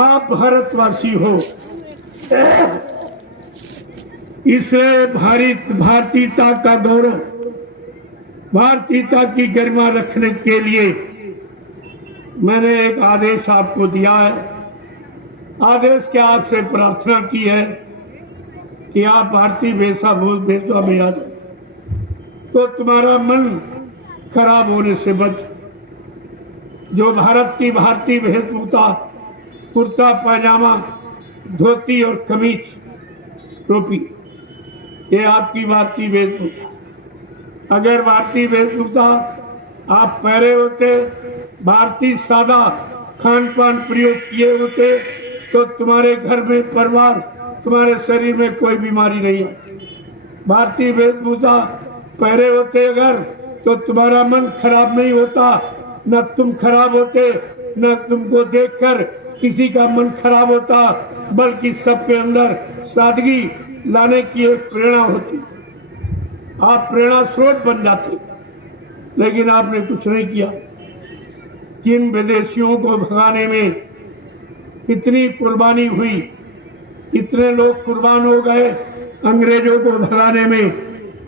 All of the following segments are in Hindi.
आप भारतवासी हो, इसलिए भारतीयता का गौरव, भारतीयता की गरिमा रखने के लिए मैंने एक आदेश आपको दिया है। आदेश के आपसे प्रार्थना की है कि आप भारतीय वेशभूषा में आ जाए तो तुम्हारा मन खराब होने से बच। जो भारत की भारतीय वेशभूषा, कुर्ता पायजामा, धोती और कमीज, टोपी, ये आपकी भारतीय वेशभूषा। अगर भारतीय वेशभूषा आप पहरे होते, भारतीय सादा खान पान प्रयोग किए होते, तो तुम्हारे घर में, परिवार, तुम्हारे शरीर में कोई बीमारी नहीं आती। भारतीय वेशभूषा पहरे होते अगर, तो तुम्हारा मन खराब नहीं होता, न तुम खराब होते, न तुमको देखकर किसी का मन खराब होता, बल्कि सबके अंदर सादगी लाने की एक प्रेरणा होती। आप प्रेरणा स्रोत बन जाते, लेकिन आपने कुछ नहीं किया। किन विदेशियों को भगाने में कितनी कुर्बानी हुई, कितने लोग कुर्बान हो गए। अंग्रेजों को भगाने में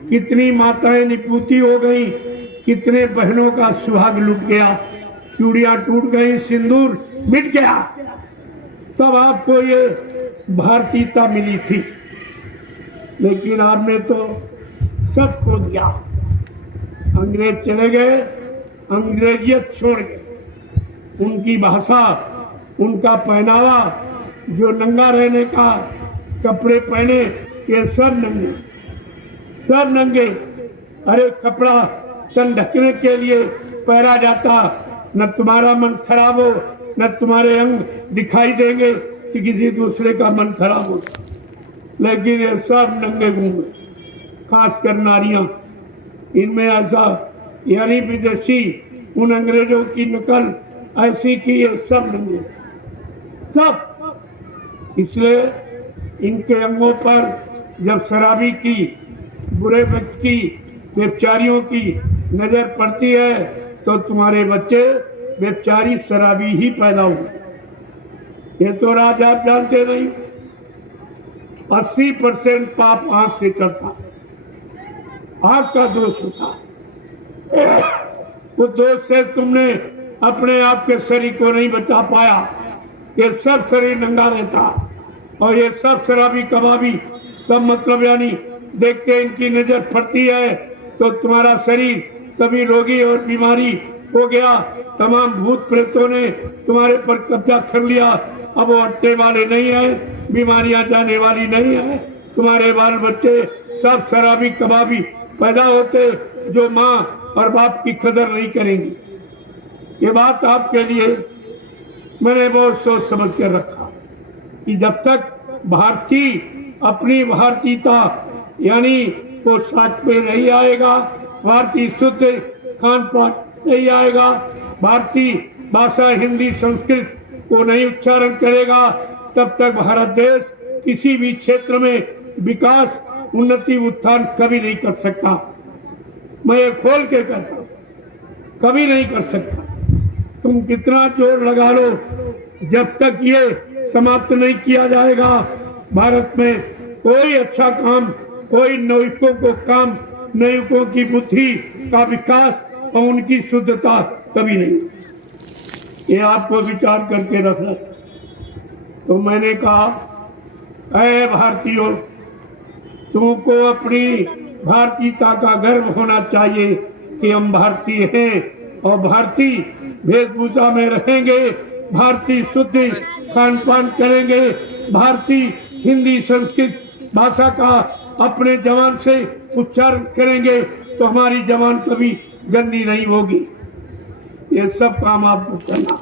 कितनी माताएं निपुती हो गई, कितने बहनों का सुहाग लुट गया, चूड़ियां टूट गई, सिंदूर मिट गया। तब आपको ये भारतीयता मिली थी, लेकिन आपने तो सब खो दिया। अंग्रेज चले गए, अंग्रेजियत छोड़ गए। उनकी भाषा, उनका पहनावा, जो नंगा रहने का कपड़े पहने, ये सब नंगे, सब नंगे। अरे कपड़ा तन ढकने के लिए पहना जाता, न तुम्हारा मन खराब हो, न तुम्हारे अंग दिखाई देंगे कि किसी दूसरे का मन खराब हो। लेकिन ये सब नंगे घूमे, खासकर नारियां। इनमें ऐसा, यानी विदेशी उन अंग्रेजों की नकल ऐसी की, ये सब नंगे, सब। इसलिए इनके अंगों पर जब शराबी की, बुरे व्यक्ति की, व्यभिचारियों की नजर पड़ती है, तो तुम्हारे बच्चे व्यभिचारी शराबी ही पैदा हुए। ये तो राज आप जानते नहीं। 80% पाप आंख से चढ़ता, आंख का दोष होता। उस दोष से तुमने अपने आप के शरीर को नहीं बचा पाया। ये सब शरीर नंगा रहता, और ये सब शराबी कबाबी सब, मतलब यानी देखते इनकी नजर पड़ती है तो तुम्हारा शरीर तभी रोगी और बीमारी हो गया। तमाम भूत प्रेतों ने तुम्हारे पर कब्जा कर लिया। अब वो हटने वाले नहीं है, बीमारियां जाने वाली नहीं है। तुम्हारे बाल बच्चे सब शराबी कबाबी पैदा होते, जो माँ और बाप की कदर नहीं करेंगी। ये बात आपके लिए मैंने बहुत सोच समझ कर रखा कि जब तक भारतीय अपनी भारतीयता यानी पोशाक पे नहीं आएगा, भारतीय शुद्ध खान पान नहीं आएगा, भारतीय भाषा हिंदी संस्कृत को नहीं उच्चारण करेगा, तब तक भारत देश किसी भी क्षेत्र में विकास, उन्नति, उत्थान कभी नहीं कर सकता। मैं ये खोल के कहता हूँ, कभी नहीं कर सकता। तुम कितना जोर लगा लो, जब तक ये समाप्त नहीं किया जाएगा, भारत में कोई अच्छा काम, कोई नवयुवकों को काम, नवयुवकों की बुद्धि का विकास और उनकी शुद्धता कभी नहीं। ये आपको विचार करके रखना। तो मैंने कहा, ऐ भारतीयों, तुमको अपनी भारतीयता का गर्व होना चाहिए कि हम भारतीय हैं और भारतीय वेशभूषा में रहेंगे, भारतीय शुद्ध खान पान करेंगे, भारतीय हिंदी संस्कृत भाषा का अपने जवान से उच्चारण करेंगे, तो हमारी जवान कभी गंदी नहीं होगी। ये सब काम आपको करना।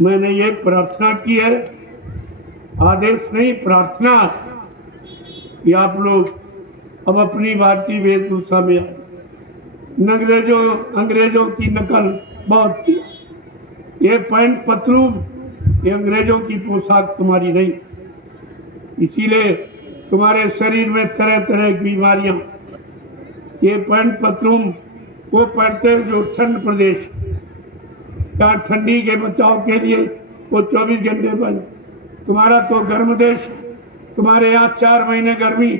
मैंने ये प्रार्थना की है, आदेश नहीं, प्रार्थना कि आप लोग अब अपनी भारतीय वेशभूषा में आए। अंग्रेजों की नकल बहुत किया। ये पैंट पतलून, ये अंग्रेजों की पोशाक तुम्हारी नहीं, इसीलिए तुम्हारे शरीर में तरह तरह की बीमारियां। ये पैंट पतलून वो पहनते हैं जो ठंड प्रदेश, जहाँ ठंडी के बचाव के लिए वो 24 घंटे बंद। तुम्हारा तो गर्म देश, तुम्हारे यहाँ 4 महीने गर्मी,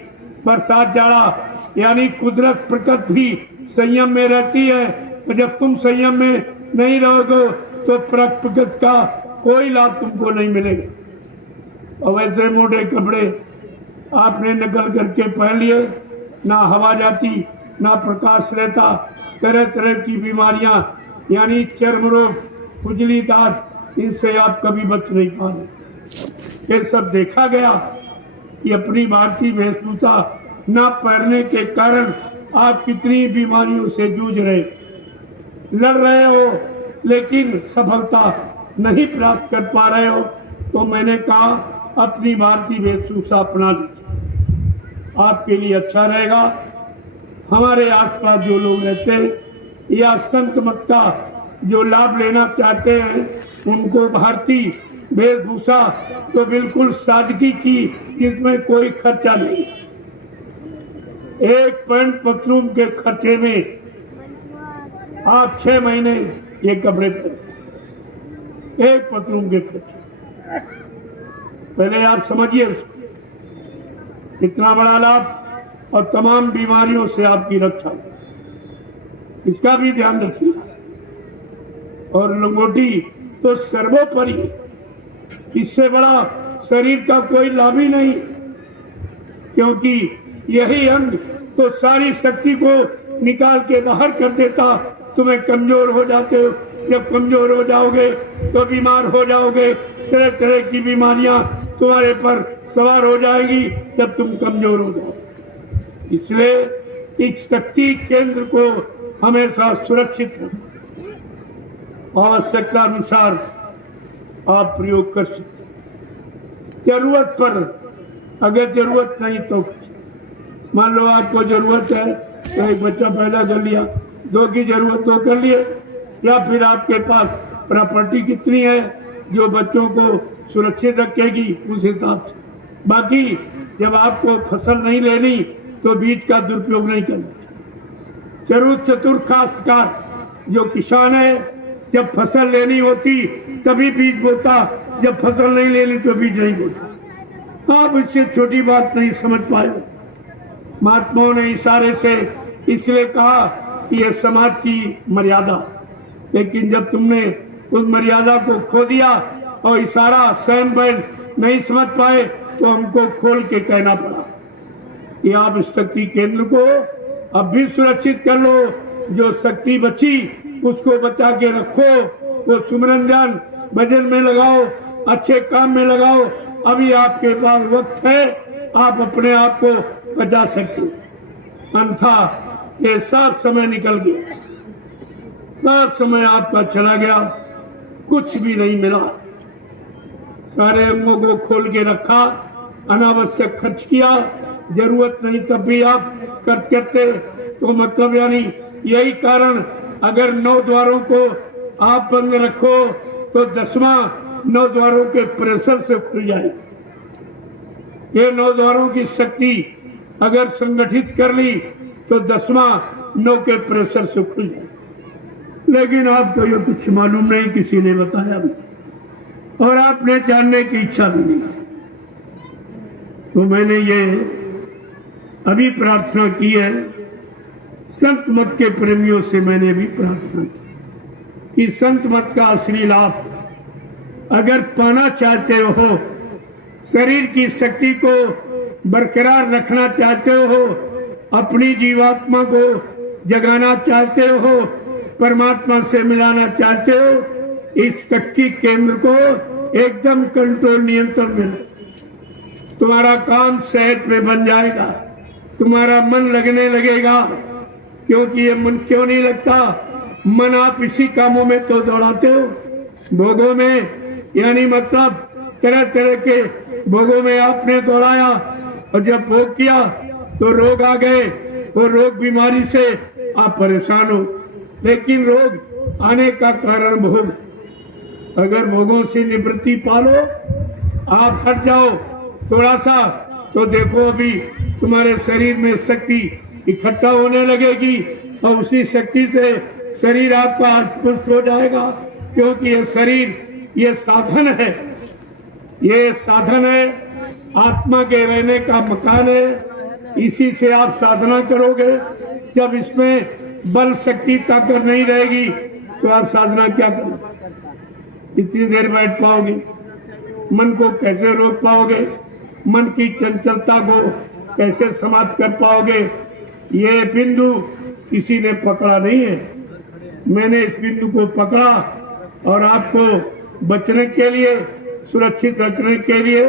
बरसात, जाड़ा, यानी कुदरत प्रकृति भी संयम में रहती है। तो जब तुम संयम में नहीं रहोगे तो प्रकृति का कोई लाभ तुमको नहीं मिलेगा। और वैसे मोटे कपड़े आपने नकल करके पहन लिए, ना हवा जाती ना प्रकाश रहता, तरह तरह की बीमारियां यानी चर्म रोग, खुजली, दांत, इनसे आप कभी बच नहीं पा रहे। ये सब देखा गया कि अपनी भारतीय वेशभूषा न पहनने के कारण आप कितनी बीमारियों से जूझ रहे, लड़ रहे हो, लेकिन सफलता नहीं प्राप्त कर पा रहे हो। तो मैंने कहा अपनी भारतीय वेशभूषा अपना लीजिए, आपके लिए अच्छा रहेगा। हमारे आसपास जो लोग रहते हैं या संत मत का जो लाभ लेना चाहते हैं, उनको भारतीय वेशभूषा तो बिल्कुल सादगी की, जिसमें कोई खर्चा नहीं। एक पैंट पतलून के खर्चे में आप 6 महीने ये कपड़े पहने, एक पतलून के खर्चे। पहले आप समझिए उसको, कितना बड़ा लाभ और तमाम बीमारियों से आपकी रक्षा, इसका भी ध्यान रखिए। और लंगोटी तो सर्वोपरि, इससे बड़ा शरीर का कोई लाभ ही नहीं, क्योंकि यही अंग तो सारी शक्ति को निकाल के बाहर कर देता। तुम्हें कमजोर हो जाते हो, जब कमजोर हो जाओगे तो बीमार हो जाओगे, तरह तरह की बीमारियां तुम्हारे पर सवार हो जाएगी जब तुम कमजोर हो जाओगे। इसलिए इस शक्ति केंद्र को हमेशा सुरक्षित रखो, आवश्यकता अनुसार आप प्रयोग कर सकते। जरूरत पर, अगर जरूरत नहीं तो मान लो आपको जरूरत है तो एक बच्चा पैदा कर लिया, 2 की जरूरत तो कर लिए, या फिर आपके पास प्रॉपर्टी कितनी है जो बच्चों को सुरक्षित रखेगी उस हिसाब से। बाकी जब आपको फसल नहीं लेनी तो बीज का दुरुपयोग नहीं करना। चतुर काश्तकार जो किसान है, जब फसल लेनी होती तभी बीज बोता, जब फसल नहीं लेनी तो बीज नहीं बोता। आप इससे छोटी बात नहीं समझ पाए। महात्माओं ने इशारे से इसलिए कहा कि यह समाज की मर्यादा, लेकिन जब तुमने उस मर्यादा को खो दिया और इशारा स्वयं बहन नहीं समझ पाए तो हमको खोल के कहना पड़ा कि आप इस शक्ति केंद्र को अब भी सुरक्षित कर लो। जो शक्ति बची उसको बचा के रखो, वो सुमरन ध्यान भजन में लगाओ, अच्छे काम में लगाओ। अभी आपके पास वक्त है, आप अपने आप को बचा सकते हो। अन्यथा ये सब समय निकल गया, सब समय आपका चला गया, कुछ भी नहीं मिला। सारे अंगों को खोल के रखा, अनावश्यक खर्च किया, जरूरत नहीं तब भी आप करते तो मतलब यानी यही कारण, अगर 9 द्वारों को आप बंद रखो तो 10वां 9 द्वारों के प्रेशर से खुल जाए। ये 9 द्वारों की शक्ति अगर संगठित कर ली तो 10वां 9 के प्रेशर से खुल जाए। लेकिन आपको ये कुछ मालूम नहीं, किसी ने बताया भी, और आपने जानने की इच्छा भी नहीं। तो मैंने ये अभी प्रार्थना की है, संत मत के प्रेमियों से मैंने भी प्रार्थना की कि संत मत का असली लाभ अगर पाना चाहते हो, शरीर की शक्ति को बरकरार रखना चाहते हो, अपनी जीवात्मा को जगाना चाहते हो, परमात्मा से मिलाना चाहते हो, इस शक्ति केंद्र को एकदम कंट्रोल, नियंत्रण में, तुम्हारा काम सहज में बन जाएगा, तुम्हारा मन लगने लगेगा। क्योंकि ये मन क्यों नहीं लगता? मन आप इसी कामों में तो दौड़ाते हो, भोगों में, यानी मतलब तरह तरह के भोगों में आपने दौड़ाया, और जब भोग किया तो रोग आ गए, और रोग बीमारी से आप परेशान हो। लेकिन रोग आने का कारण भोग। अगर भोगों से निवृत्ति पालो, आप हट जाओ थोड़ा सा, तो देखो अभी तुम्हारे शरीर में शक्ति इकट्ठा होने लगेगी, और उसी शक्ति से शरीर आपका पुष्ट हो जाएगा। क्योंकि ये शरीर ये साधन है, ये साधन है, आत्मा के रहने का मकान है। इसी से आप साधना करोगे। जब इसमें बल शक्ति ताकत नहीं रहेगी तो आप साधना क्या करोगे? इतनी देर बैठ पाओगे? मन को कैसे रोक पाओगे? मन की चंचलता को कैसे समाप्त कर पाओगे? ये बिंदु किसी ने पकड़ा नहीं है। मैंने इस बिंदु को पकड़ा और आपको बचने के लिए, सुरक्षित रखने के लिए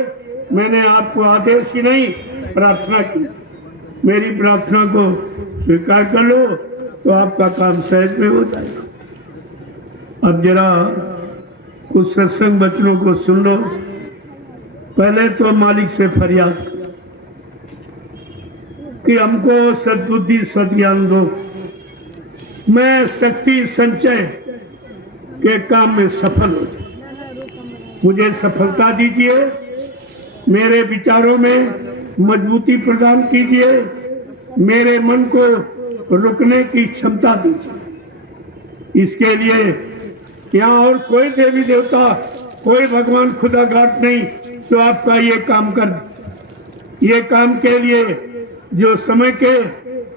मैंने आपको आदेश ही नहीं, प्रार्थना की। मेरी प्रार्थना को स्वीकार कर लो तो आपका काम सहज में हो जाएगा। अब जरा कुछ सत्संग वचनों को सुन लो। पहले तो मालिक से फरियाद करो कि हमको सद्बुद्धि सद्ज्ञान दो। मैं शक्ति संचय के काम में सफल हो जाऊं। मुझे सफलता दीजिए, मेरे विचारों में मजबूती प्रदान कीजिए, मेरे मन को रुकने की क्षमता दीजिए। इसके लिए यहाँ और कोई देवी देवता, कोई भगवान खुदा घाट नहीं तो आपका ये काम कर। ये काम के लिए जो समय के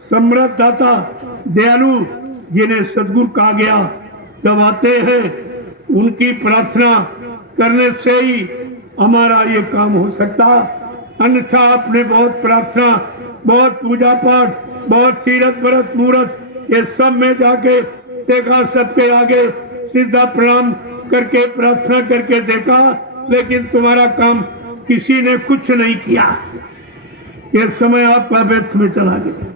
समृद्ध दाता, दयालु, जिन्हें सद्गुरु कहा गया, जब आते हैं उनकी प्रार्थना करने से ही हमारा ये काम हो सकता। अन्यथा आपने बहुत प्रार्थना, बहुत पूजा पाठ, बहुत तीरथ व्रत मुहूर्त, ये सब में जाके देखा, सबके आगे सीधा प्रणाम करके प्रार्थना करके देखा, लेकिन तुम्हारा काम किसी ने कुछ नहीं किया। ये समय आपका व्यर्थ में चला गया।